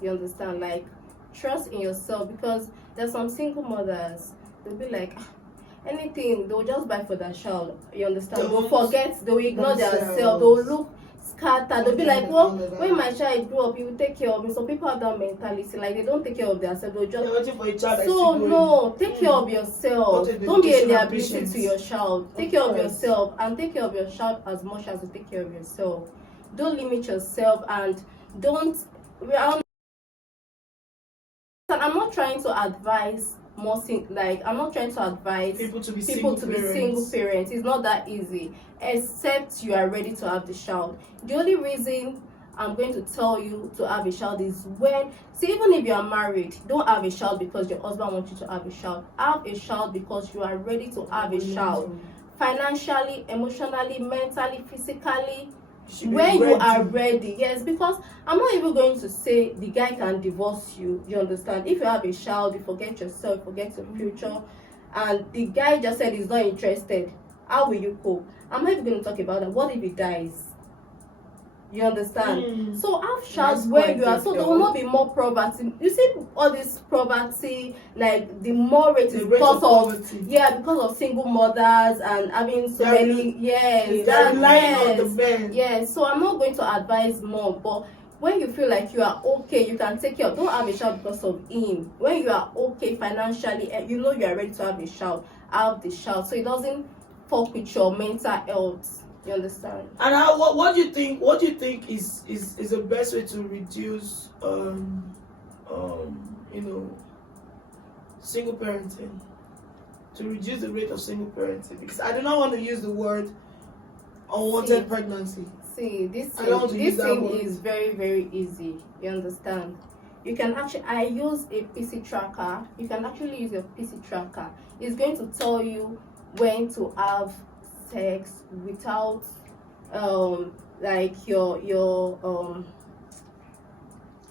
You understand? Trust in yourself, because there's some single mothers, they'll be like, anything they'll just buy for their child. You understand? They'll forget, they'll ignore themselves, they'll look scattered, they'll be like, well, when my child grew up, you will take care of me. So people have that mentality, they don't take care of themselves, they'll just waiting for a child. so no, take care of yourself. Don't be a liability to your child. Take care of yourself, and take care of your child as much as you take care of yourself. Don't limit yourself, and I'm not trying to advise I'm not trying to advise people to be single parents. It's not that easy, except you are ready to have the child. The only reason I'm going to tell you to have a child is even if you are married, don't have a child because your husband wants you to have a child. Have a child because you are ready to have a child. Financially, emotionally, mentally, physically, when you are ready. Yes, because I'm not even going to say the guy can divorce you. You understand? If you have a child, you forget yourself, forget your future, and the guy just said he's not interested, how will you cope? I'm not even going to talk about that. What if he dies? You understand? So have child when you are, so there will not be more poverty. You see all this poverty, the more rate is because of single mothers and having so many on the men. Yes, so I'm not going to advise more, but when you feel like you are okay, you can take care of, don't have a child because of him. When you are okay financially, you know you are ready to have a child, have the child, so it doesn't fuck with your mental health. You understand? And what do you think? What do you think is the best way to reduce single parenting? To reduce the rate of single parenting, because I do not want to use the word unwanted pregnancy. See, this thing is very, very easy. You understand? You can I use a PC tracker. You can actually use a PC tracker. It's going to tell you when to have sex without your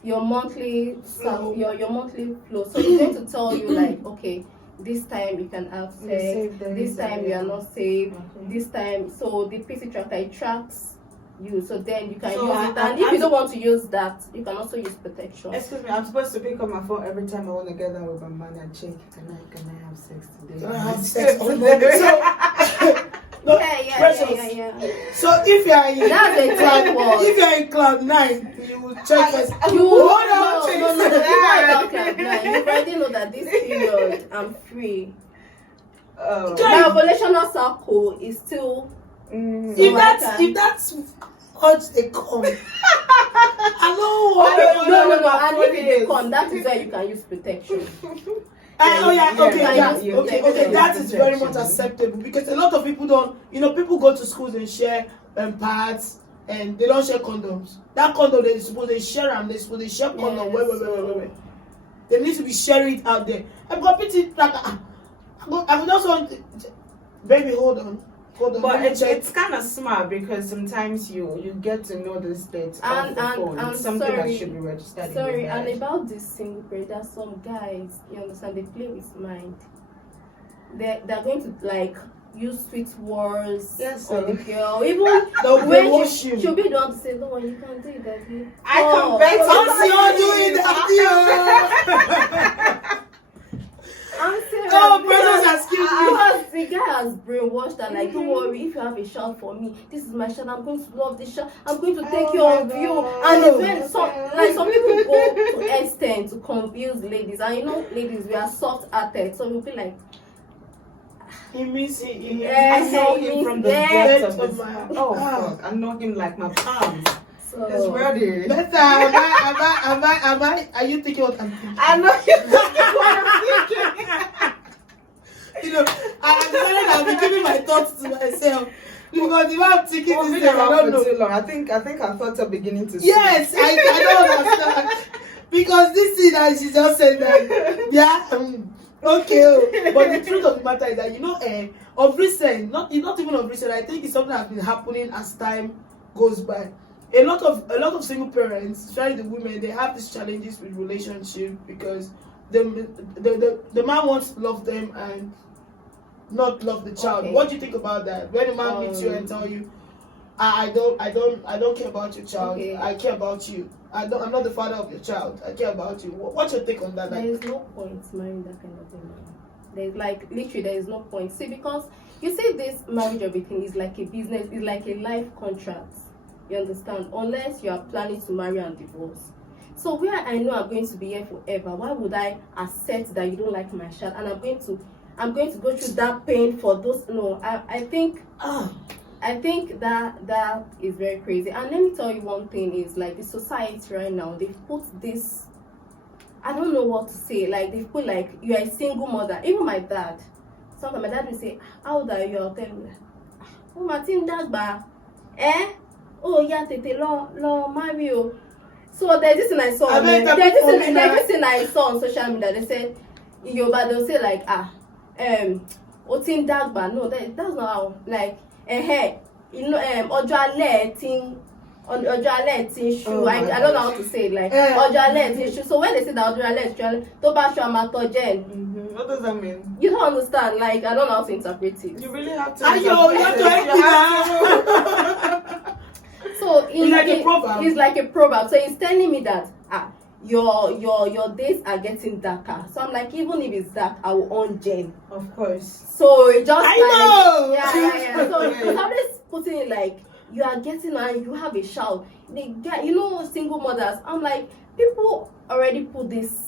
monthly flow. your monthly flow. So it's going to tell you okay, this time you can have sex, this time you are not safe, this time. So the PC tracker, it tracks you, so then you can use it. And if you don't want to use that, you can also use protection. Excuse me, I'm supposed to pick up my phone every time I want to get out with my man and check, can I have sex today? Can I have sex today? So if you are in if you are in cloud 9, you will check us. You already know that this period I'm free. My ovulational cycle is still. If that's what they come. Hello. No. And if they come, that is where you can use protection. Okay. That is very much acceptable, because a lot of people don't. People go to schools and share pads, and they don't share condoms. That condom they share them. They share condom. Wait. They need to be sharing it out there. I've got pity. I would just want, baby, hold on. But it's kind of smart, because sometimes you get to know the state of the phone. It's something that should be registered. And about this single period, there's some guys, you understand, they play with mind. They're going to use sweet words on the girl. Even when she'll be the one to say, no, you can't do that. I can bet that. I'm serious. Brothers, excuse me. Because the guy has brainwashed her, don't worry, if you have a child for me, this is my child, I'm going to love this child, I'm going to take care of you. And when some people go to extent to confuse ladies, and ladies, we are soft-hearted, so we'll be like, He means he I know he him means from the death depths of of his my heart. Oh, heart. fuck. I know him like my palm. So It's ready. Bertha, are you thinking what I'm thinking? I know you're thinking what I'm thinking. You know, I'm sorry I'll be giving my thoughts to myself. Because if I'm thinking We've this been thing, I around don't for know. too long. I think our thoughts are beginning to Yes, I don't understand. Because this thing that she just said that, yeah, okay. But the truth of the matter is that, you know, of recent, not even of recent, I think it's something that's been happening as time goes by. A lot of single parents, especially the women, they have these challenges with relationship because the man wants to love them and not love the child. Okay. What do you think about that? When a man meets you and tell you, I don't care about your child. Okay. I care about you. I'm not the father of your child. I care about you. What's your take on that? there is no point marrying that kind of thing. There's like literally there is no point. See, because you see this marriage of a thing is like a business, it's like a life contract. You understand? Unless you are planning to marry and divorce. So where I know I'm going to be here forever, why would I accept that you don't like my child and I'm going to go through that pain for those? No, I think that is very crazy. And let me tell you one thing is like the society right now, they've put this, I don't know what to say, like they've put like you're a single mother. Even my dad, sometimes my dad will say, how old are you? I'll tell him, oh Martin Dagba, oh yeah, tete lo Mario. So there's this thing I saw there's this thing I saw on social media. They said in Yoruba they'll say like Otin Dagba. No, that's not how, like you know ọjọ́ alẹ́ tí ṣú. I don't know how to say it, like ọjọ́ alẹ́ tí ṣú. So when they say that ọjọ́ alẹ́ tí ṣú, tó bá ṣú àmàtọ́ jẹ́. What does that mean? You don't understand, like I don't know how to interpret it. You really have to. So It's like a proverb. It's like a proverb. So he's telling me that your days are getting darker. So I'm like, even if it's dark, I will on Jen. Of course. So it just know. Yeah. So he's always putting it like you are getting and you have a child. They get, you know, single mothers. I'm like, people already put these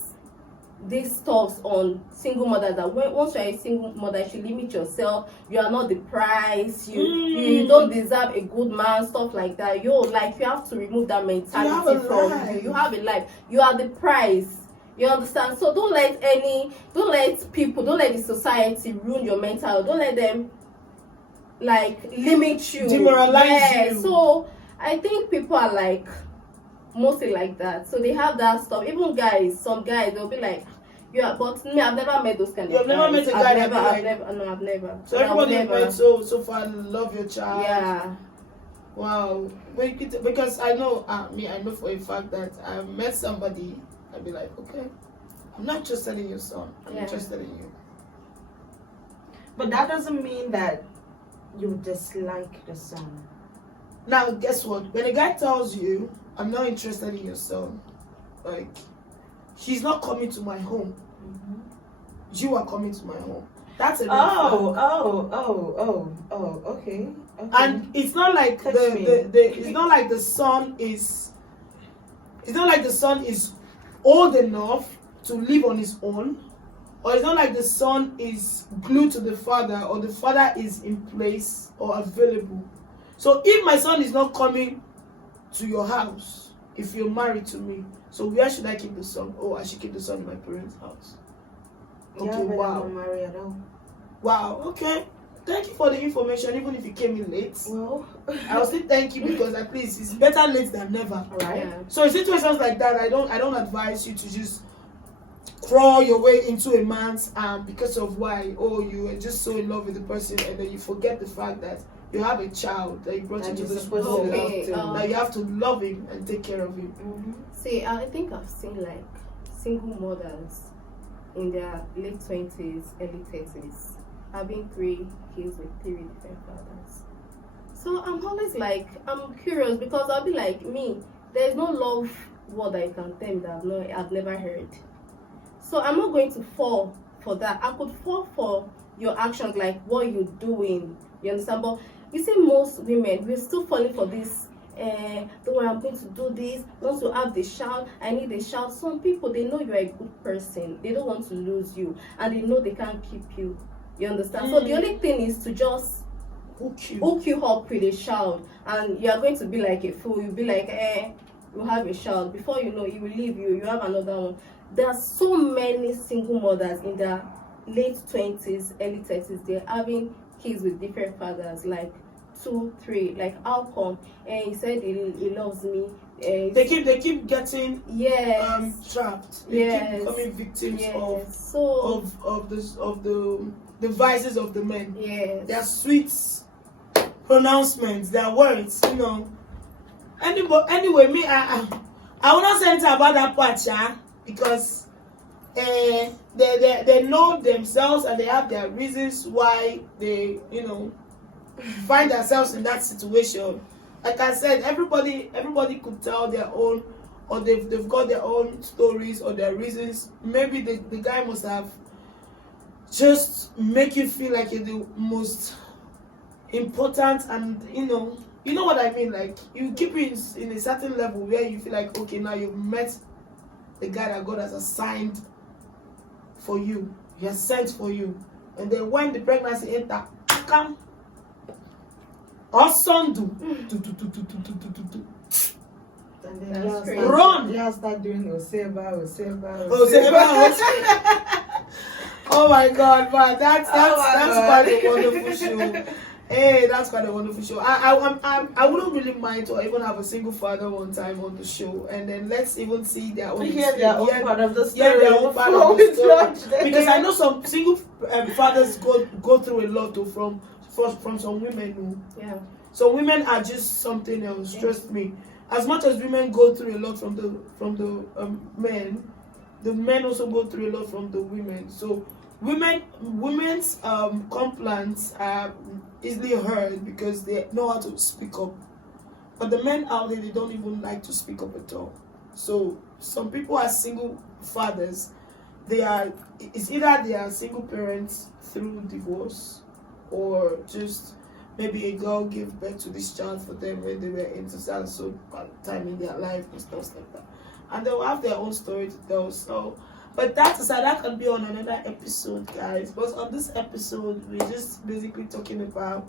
stuffs on single mothers that once you're a single mother, you should limit yourself. You are not the prize. You don't deserve a good man. Stuff like that. You have to remove that mentality from you. You have a life. You are the prize. You understand? So don't let the society ruin your mental health. Don't let them like limit you, demoralize you. So I think people are like mostly like that. So they have that stuff. Even guys, some guys, they'll be like, yeah, but me, I've never met those kind of guys. You've never met a guy I've never. So everybody you've met so far love your child. Yeah. Wow. Because I know, I know for a fact that I met somebody, I'd be like, okay, I'm not interested in your son. I'm interested in you. But that doesn't mean that you dislike the son. Now, guess what? When a guy tells you, I'm not interested in your son, like, she's not coming to my home. You are coming to my home. That's a red flag. Okay. And it's not like it's not like the son is old enough to live on his own, or it's not like the son is glued to the father, or the father is in place or available. So if my son is not coming to your house, if you're married to me, so where should I keep the son? Oh, I should keep the son in my parents' house. Okay, yeah, but wow. I'm not married at all. Wow, okay. Thank you for the information, even if you came in late. Well, I'll still thank you because at least it's better late than never. right? Yeah. So in situations like that, I don't advise you to just crawl your way into a man's arm because of why, oh, you are just so in love with the person and then you forget the fact that you have a child that you brought into this world, that you have to love him and take care of him. See, I think I've seen like single mothers in their late 20s, early 30s, having 3 kids with 3 different fathers. So I'm always like, I'm curious because I'll be like, me, there's no love word that you can tell me that I've never heard. So I'm not going to fall for that. I could fall for your actions, like what you're doing. You understand? But you see, most women, we're still falling for this. Don't worry, I'm going to do this. Want to have the child. I need a child. Some people, they know you're a good person. They don't want to lose you, and they know they can't keep you. You understand? So the only thing is to just hook you up with a child, and you are going to be like a fool. You'll be like, you have a child. Before you know, he will leave you. You have another one. There are so many single mothers in their late 20s, early 30s. They're having kids with different fathers, like 2, 3. Like, how come? And he said he loves me. They keep getting trapped. They keep becoming victims of the vices of the men. Yes. Their sweet pronouncements, their words, Anyway, me, I will not say anything about that part, because they know themselves and they have their reasons why they, find themselves in that situation. Like I said, everybody could tell their own, or they've got their own stories or their reasons. Maybe the guy must have just make you feel like you're the most important, and you know what I mean. Like, you keep it in a certain level where you feel like, okay, now you've met the guy that God has assigned for you. He has sent for you, and then when the pregnancy enter, come. Awesome, And then run. You start doing Oseba. Oh my God, man, that's quite a wonderful show. Hey, that's quite a wonderful show. I wouldn't really mind to even have a single father one time on the show, and then let's even see their own part of the story. Yeah, their own part of the story. Because I know some single fathers go through a lot from some women who. Yeah. So women are just something else. Yeah. Trust me. As much as women go through a lot from the men, the men also go through a lot from the women. So women's complaints are easily heard because they know how to speak up. But the men out there, they don't even like to speak up at all. So some people are single fathers. It's either they are single parents through divorce, or just maybe a girl gave birth to this child for them when they were into so time in their life and stuff like that. And they'll have their own story to tell. So, but that aside, that can be on another episode, guys. But on this episode, we're just basically talking about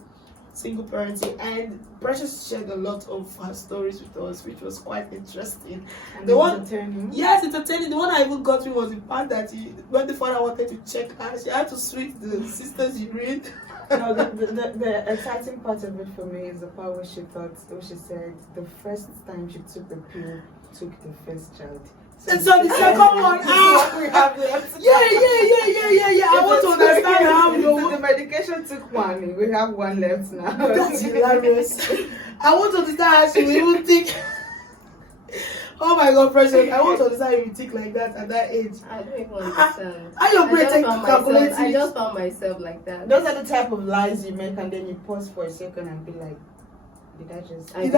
single parenting, and Precious shared a lot of her stories with us, which was quite interesting. And entertaining. Yes, entertaining. The one I even got me was the part that when the father wanted to check her, she had to switch the sister's urine. No, the exciting part of it for me is the part where she said the first time she took the pill, took the first child. So the second one, we have left. Yeah. I want to understand how the medication took one. We have one left now. That's hilarious. I want to understand how she will even think. Oh my God, Precious! I want to understand how you think like that at that age. I don't even understand. How your brain take to calculate it? I just found myself like that. Those are the type of lies you make, and then you pause for a second and be like, did I just lie this?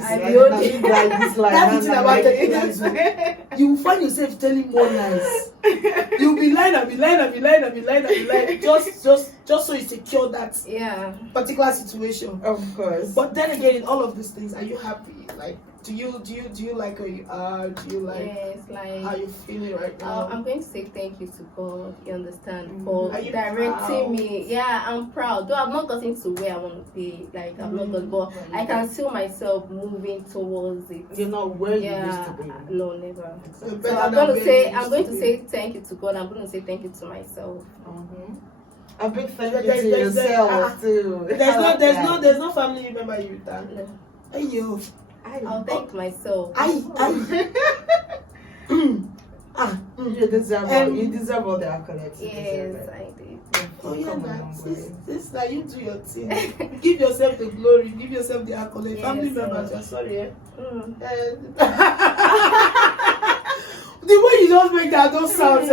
That's the thing about it. You will find yourself telling more lies. You'll be lying and be lying. Just so you secure that particular situation. Of course. But then again, in all of these things, are you happy? Like, do you like where you are? Do you like, how you feeling right now? I'm going to say thank you to God, you understand, for directing me. Yeah, I'm proud. Though I've not gotten to where I want to be, like I've not got, but I can feel myself moving towards it. You're not where you used to be. No, never. So I'm going to say thank you to God. I'm going to say thank you to myself. A big thank you to yourself too. There's no family member you thank. No. Hey you. I'll thank myself. You deserve all the accolades. Yes, I did. Oh yeah, this like you do your thing. Give yourself the glory. Give yourself the accolade. Yes, family members, you're sorry. The way you don't make that, those sounds.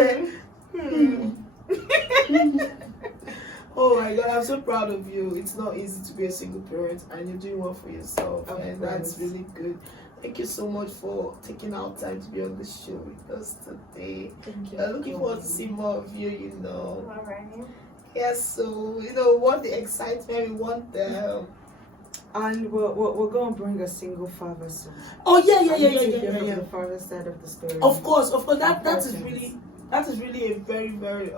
Oh my God, I'm so proud of you. It's not easy to be a single parent, and you're doing well for yourself, and that's really good. Thank you so much for taking out time to be on the show with us today. Thank you. Looking forward to see more of you, All right. Yes, so, want the excitement, we want the... And we're going to bring a single father soon. Oh, yeah. The father side of the story. Of course, that is really... that is really a very, very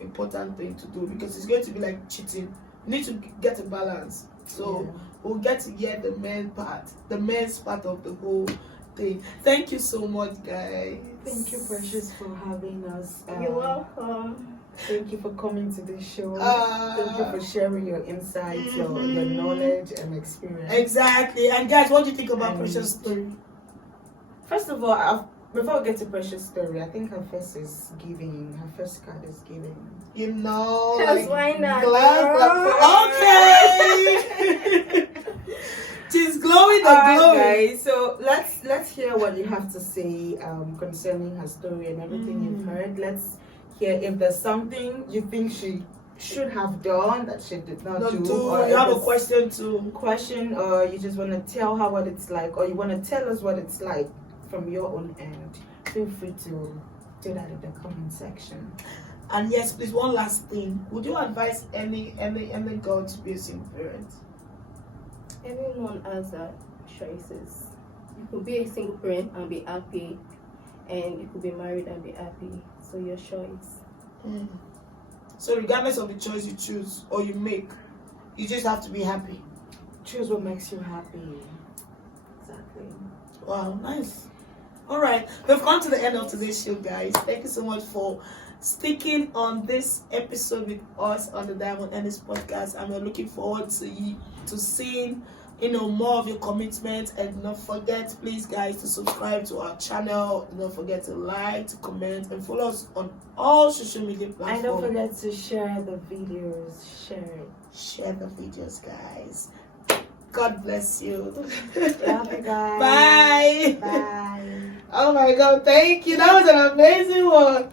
important thing to do, because it's going to be like cheating. You need to get a balance. So we'll get to hear the men's part of the whole thing. Thank you so much, guys. Thank you, Precious, for having us. You're welcome. Thank you for coming to this show. Thank you for sharing your insights, your knowledge and experience. Exactly. And guys, what do you think about Precious' story? First of all, before we get to Precious' story, I think her first is giving. Her first card is giving. You know, Just why not? Okay. She's glowing the Alright, glow. guys. So let's hear what you have to say concerning her story and everything you've heard. Let's hear if there's something you think she should have done that she did not do, or you have a question too. Or you just want to tell her what it's like, or you want to tell us what it's like from your own end. Feel free to do that in the comment section. And yes, please, one last thing. Would you advise any girl to be a single parent? Everyone has choices. You could be a single parent and be happy, and you could be married and be happy. So your choice. So regardless of the choice you choose or you make, you just have to be happy. Choose what makes you happy. Exactly. Wow, nice. All right, we've come to the end of today's show, guys. Thank you so much for sticking on this episode with us on the Diamond Ennis Podcast, and we're looking forward to seeing more of your commitment. And don't forget, please, guys, to subscribe to our channel. Don't forget to like, to comment, and follow us on all social media platforms. And don't forget to share the videos. Share the videos, guys. God bless you. Love you guys. Bye. Bye. Oh my God, thank you. That was an amazing one.